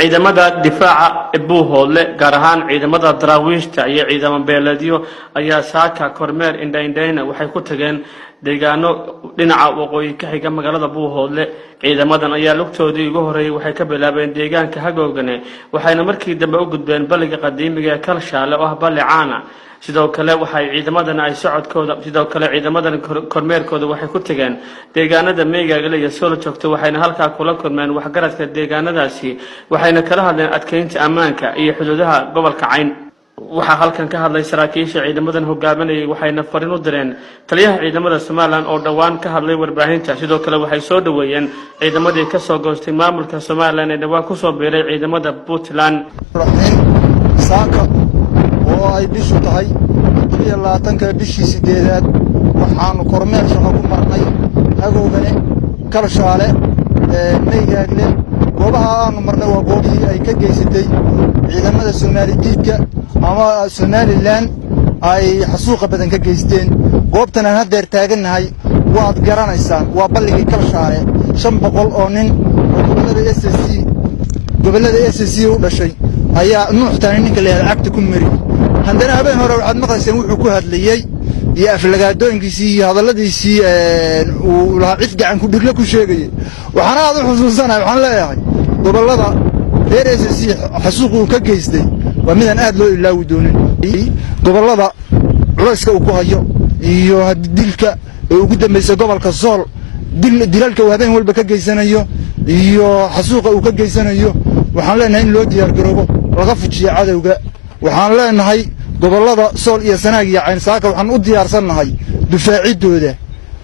ciidamada difaaca Buuhoodle gaar ahaan ciidamada daraawiishta iyo ciidamo beeleedyo ayaa saaka kormeer indhaindhayna waxay ku tageen deegaano dhinaca waqooyi ka xiga magaalada Buuhoodle. ciidamadan ayaa lugtoodii ugu horeeyay waxay ka bilaabeen deegaanka Hagoogane waxayna markii dambe u gudbeen balliga qadiimiga ee Kalshaale oo ah balli caana. sidoo kale waxay ciidamadan kormeerkooda waxay ku tageen deegaanada Meegaagale iyo Soo joogto waxayna halka kula kulmeen waxgaradka deegaanadaasi waxayna kala hadleen adkeynta ammaanka iyo xuduudaha gobolka Cayn. waxa halkan ka hadlay saraakiisha ciidamadan hogaaminayay waxayna fariin u direen taliyaha ciidamada Soomaaliland oo dhawaan ka hadlay warbaahinta. sidoo kale waxay soo dhaweeyeen ciidamadii ka soo goostay maamulka Soomaaliland ee dhawaan ku soo biiray ciidamada Puntland. oo ay bishu tahay 20 bishii 8aad waxaanu kormeer shaqo ku marnay Hagoogane Kalshaale Meegaagale goobaha aanu marnay waa goobihii ay ka geysatay ciidamada Soomaaliyeedka ama Soomaaliland ay xasuuq badan ka geysteen. goobtan aan hadda taaganahay waad garanaysaan waa balligii Kalshaale 500 oo nin oo gobolada SSC u dhashay ayaa nuuxtaan ninka leeyahay agta ku mari handana habeen hore waxaad maqlayseen wuxuu ku hadlayay iyo aflagaadooyinkiisii iyo hadalladiisii uu la cid gacan ku dhigla ku sheegay. waxaan aad u xusuusanahay waxaan leeyahay gobolada SSC xasuuq uu ka geystay waa midaan aad loo ilaawi doonin. gobolada culayska uu ku hayo iyo dilka ugu dambeysay gobolka Sool dilalka uu habeen walba ka geysanayo iyo xasuuqa uu ka geysanayo waxaan leenahay in loo diyaar garoobo laga fujiyo cadawga. waxaan leenahay gobolada Sool iyo Sanaag iyo Cayn saaka waxaan u diyaarsanahay difaacidooda.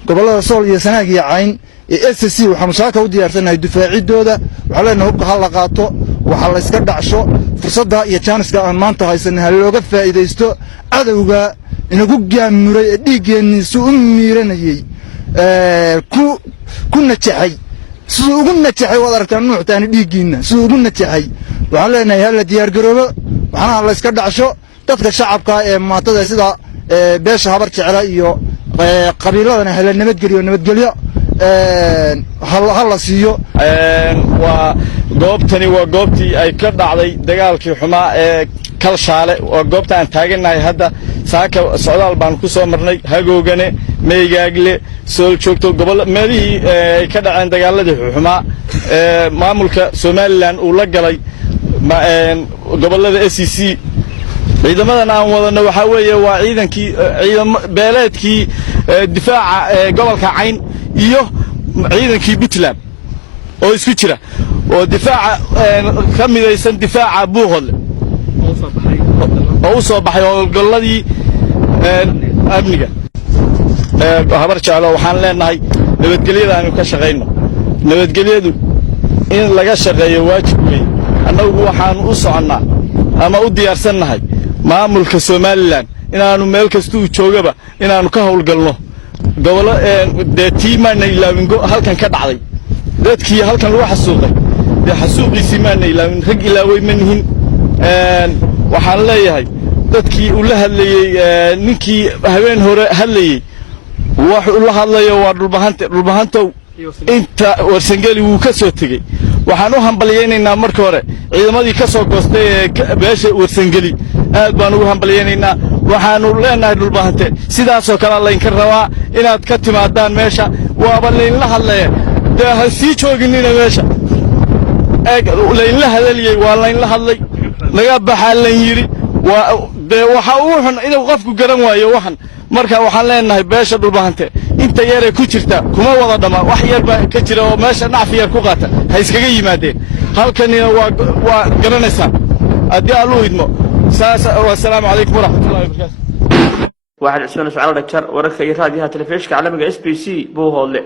gobolada Sool iyo Sanaag iyo Cayn ee SSC waxaan saaka u diyaarsanahay difaacidooda. waxaan leenahay hubka hal la qaato waxa la iska dhacsho fursadda iyo chance-ka aan maanta haysanahay looga faa'iideysto cadawga inagu gaamuray ee dhiigeeniisu u miiranayay ku najaxay sidoo ugu najaxay wad aragtaan nuuxtaan dhiigiina sidoo ugu najaxay. waxaan leenahay hal la diyaar garoobo waxana la iska dhacsho dadka shacabka ee maatada sida beesha habar jecla iyo qabiiladana hal nabadgelyo hal la siiyo. waa goobtani waa goobtii ay ka dhacday dagaalkii xumaa ee Kalshaale oo goobta aan taaganahay hadda saaka socdaal baan ku soo marnay Hagoogane Meegaagale Soo joogto gobol meelihii ay ka dhaceen dagaaladii xumaa maamulka Soomaaliland uu la galay gobolada SSC. ciidamadan aan wadano waxa weeye waa ciidankii beeleedkii difaaca gobolka Cayn iyo ciidankii Puntland oo isku jira oo difaaca ka midaysan difaaca Buuhoodle oo soo baxay howlgalladii amniga habar jeclo. waxaan leenahay nabadgelyada aanu ka shaqeyno nabadgelyadu in laga shaqeeyo waajib weey. annagu waxaan u soconnaa ama u diyaarsanahay maamulka Soomaaliland inaanu meel kasta uu joogaba inaanu ka howlgalno gobolo tiimaana ilaawin halkan ka dhacday dadkii halkan lagu xasuuqay xasuuqiisii maana ilaawin rag ilaaway manihin. waxaan leeyahay dadkii uu la hadlayay ninkii habeen hore hadlayay wuxuu la hadlayo waa dhulbahantow inta warsangeli wuu ka soo tagay. waxaan u hambaliyeynaynaa marka hore ciidamadii ka soo goostay ee beesha warsangeli aad baan ugu hambaliyeynaynaa. waxaanu leenahay dhulbahante sidaas oo kale laynka rabaa inaad ka timaadaan meesha waaba laynla hadlaya dee ha sii jooginina meesha laynla hadaliyey waa laynla hadlay laga baxaa lan yiri dee waxa uu xun inuu qofku garan waayo waxan. marka waxaan leenahay beesha dhulbahante inta yar ee ku jirta kuma wada dhama wax yar baa ka jira oo meesha dhacfi yar ku qaata ha iskaga yimaadeen halkanina waa garanaysaa haddii aad u idmo assalaamu calaykum waraxmatullahi wabarakaatu. waxaad cusmaan su'aalo dhagtar wararka iyo raadiyaha telefishinka caalamiga SBC Buuhoodle.